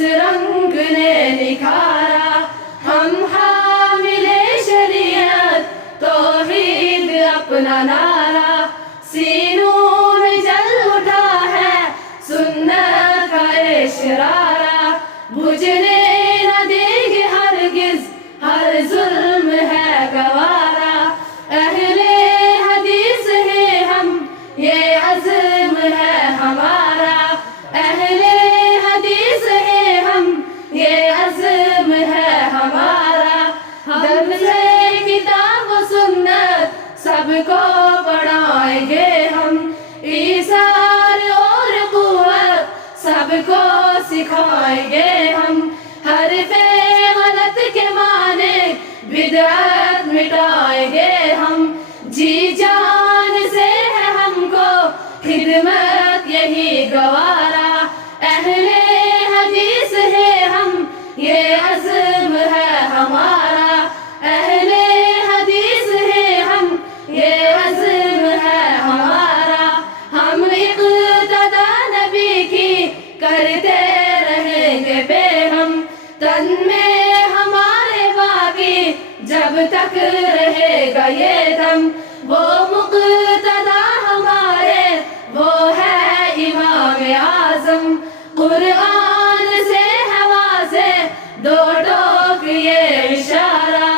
इस रंग ने निखारा। हम हामिले शरीयत तौहीद अपना नारा, सीनों में जल उठा है सुन्नत का इशरारा। बुझने न देंगे हरगिज हर जुल्म है गवारा। अहले हदीस है हम ये अज़्म है हमारा। अहले हदीस है हम ये अज़्म है हमारा। दम से किताब व सुन्नत सबको पढ़ाएंगे हम। ईसार और कुव्वत सबको सिखाएंगे हम। हरफे गलत के माने बिदअत मिटाएंगे हम। जी जान से है हमको खिदमत यही गवारा। अहले हदीस है हम ये अज़्म है हमारा। अहले हदीस है हम ये अज़्म है हमारा। हम इक़्तिदा नबी की करते रहेंगे बेहम। तन में हमारे बाकी जब तक रहेगा ये दम। वो मुक़्तदा हमारे वो है इमाम आज़म। कुरान से हवा से दो टोक ये इशारा।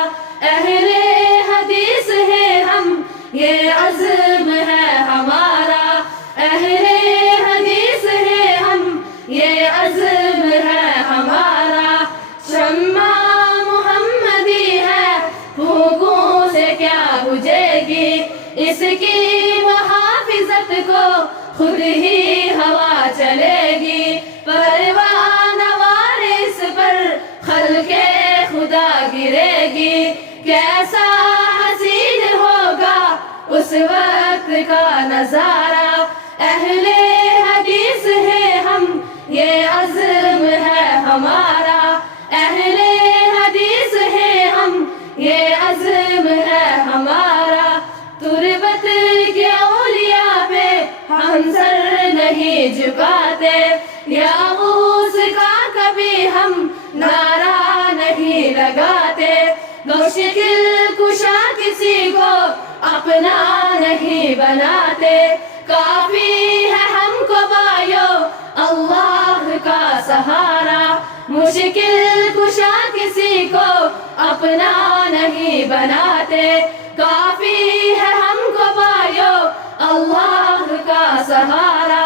अहले हदीस है हम ये अज़्म है हमारा। अहले हदीस है हम ये अज़्म है हमारा। शम्मा मुहम्मदी है फूकों से क्या बुझेगी। इसकी मुहाफ़िज़त को खुद ही हवा चलेगी। परवाना वारिस पर खल्क़े खुदा गिरेगी। कैसा हसीन होगा उस वक्त का नज़ारा। अहले हदीस है हम ये अज़्म है हमारा। अहले हदीस है हम ये अज़्म है हमारा। तुरबत के औलिया पे हम सर नहीं झुकाते। याऊस का कभी हम नारा नहीं लगाते। मुश्किल कुशा किसी को अपना नहीं बनाते। काफी है हमको बायो अल्लाह का सहारा। मुश्किल कुशा किसी को अपना नहीं बनाते। काफी है हमको बायो अल्लाह का सहारा।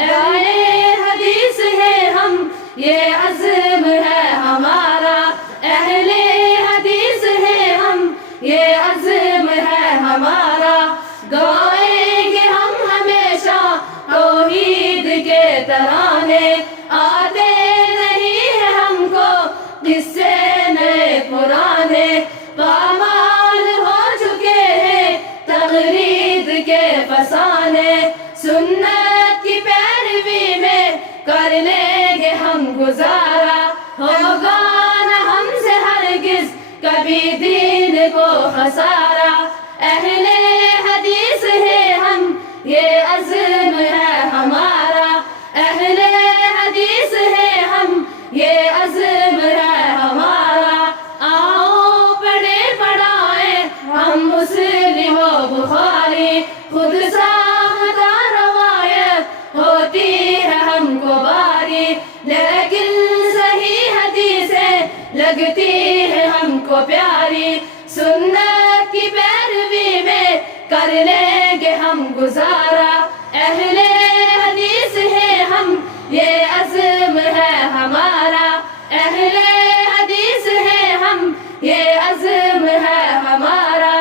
अहले हदीस है हम ये अज़्म है हमारा। अहले हदीस है हम ये अज़्म है हमारा। गाएंगे हम हमेशा तौहीद के तराने। आते नहीं है हमको किस्से नए पुराने। पामाल हो चुके हैं तक़लीद के फसाने। सुन्नत की पैरवी में कर लेंगे हम गुजारा। होगा न हमसे हरगिज़ कभी दीन को खसारा। अहले हदीस है हम ये अज़्म है हमारा। अहले हदीस है हम ये अज़्म है हमारा। आओ पढ़े पढ़ाए हम मुस्लिम व बुखारी। खुद साख्ता रवायत होती है हमको बारी। लेकिन सही हदीसें लगती है हमको प्यारी। सुन्नत की पैरवी में कर लेंगे हम गुजारा। अहले हदीस है हम ये अज़्म है हमारा। अहले हदीस है हम ये अज़्म है हमारा।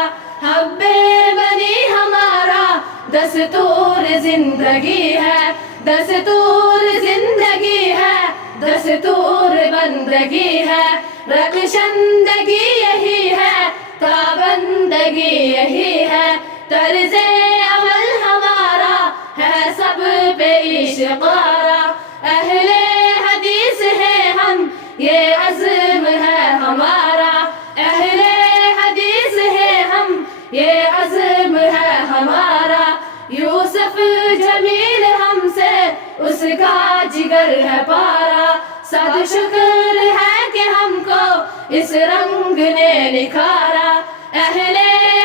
हब्बे बनी हमारा दस्तूर जिंदगी है। दस्तूर जिंदगी है दस्तूर बंदगी है। रक्षंदगी यही है ताबंदगी यही है। तर्ज़े अमल हमारा है सब पे इश्क़ारा। अहले हदीस है हम ये अज़्म है हमारा। अहले हदीस है हम ये अज़्म है हमारा। यूसुफ जमील हमसे उसका जिगर है पारा। صد شکر ہے کہ ہم کو اس رنگ نے نکھارا، اہل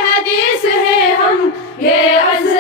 حدیث ہیں ہم یہ عزم